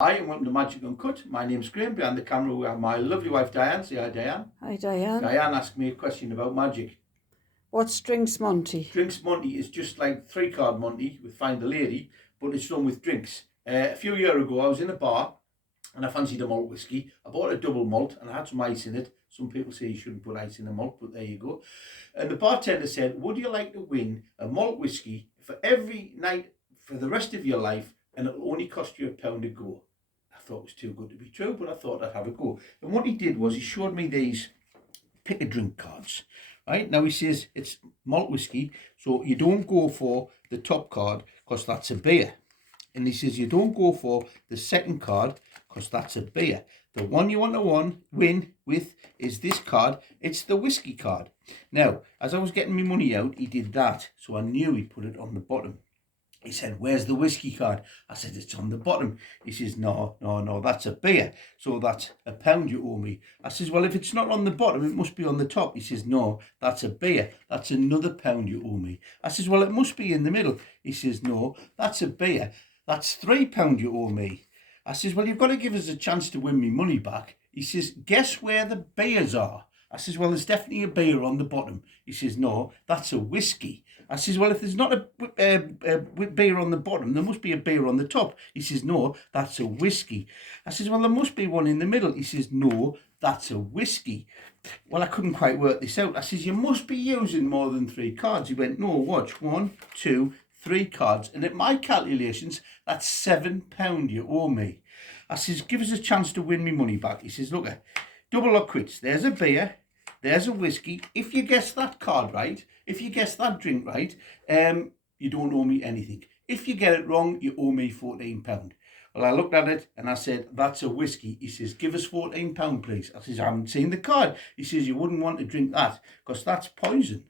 Hi and welcome to Magic Uncut. My name's Graham. Behind the camera we have my lovely wife Diane. Say hi, Diane. Hi, Diane. Diane asked me a question about magic. What's Drinks Monte? Drinks Monte is just like 3-card Monte with Find the Lady, but it's done with drinks. A few years ago I was in a bar and I fancied a malt whiskey. I bought a double malt and I had some ice in it. Some people say you shouldn't put ice in a malt, but there you go. And the bartender said, would you like to win a malt whiskey for every night for the rest of your life, and it'll only cost you £1 to go? I thought it was too good to be true, but I thought I'd have a go. And what he did was he showed me these pick a drink cards. Right, now he says it's malt whiskey, so you don't go for the top card because that's a beer. And he says you don't go for the second card because that's a beer. The one you want to win with is this card. It's the whiskey card. Now, as I was getting my money out, he did that, so I knew he'd put it on the bottom. He said, where's the whiskey card? I said, it's on the bottom. He says, no, that's a beer. So that's £1 you owe me. I says, well, if it's not on the bottom, it must be on the top. He says, no, that's a beer. That's another £1 you owe me. I says, well, it must be in the middle. He says, no, that's a beer. That's £3 you owe me. I says, well, you've got to give us a chance to win me money back. He says, guess where the beers are? I says, well, there's definitely a beer on the bottom. He says, no, that's a whiskey. I says, well, if there's not a beer on the bottom, there must be a beer on the top. He says, no, that's a whiskey. I says, well, there must be one in the middle. He says, no, that's a whiskey. Well, I couldn't quite work this out. I says, you must be using more than 3 cards. He went, no, watch, 1, 2, 3 cards. And at my calculations, that's £7 you owe me. I says, give us a chance to win me money back. He says, look, double or quits. There's a beer. There's a whiskey. If you guess that card right, if you guess that drink right, you don't owe me anything. If you get it wrong, you owe me £14. Well, I looked at it and I said, that's a whiskey. He says, give us £14, please. I says, I haven't seen the card. He says, you wouldn't want to drink that because that's poison.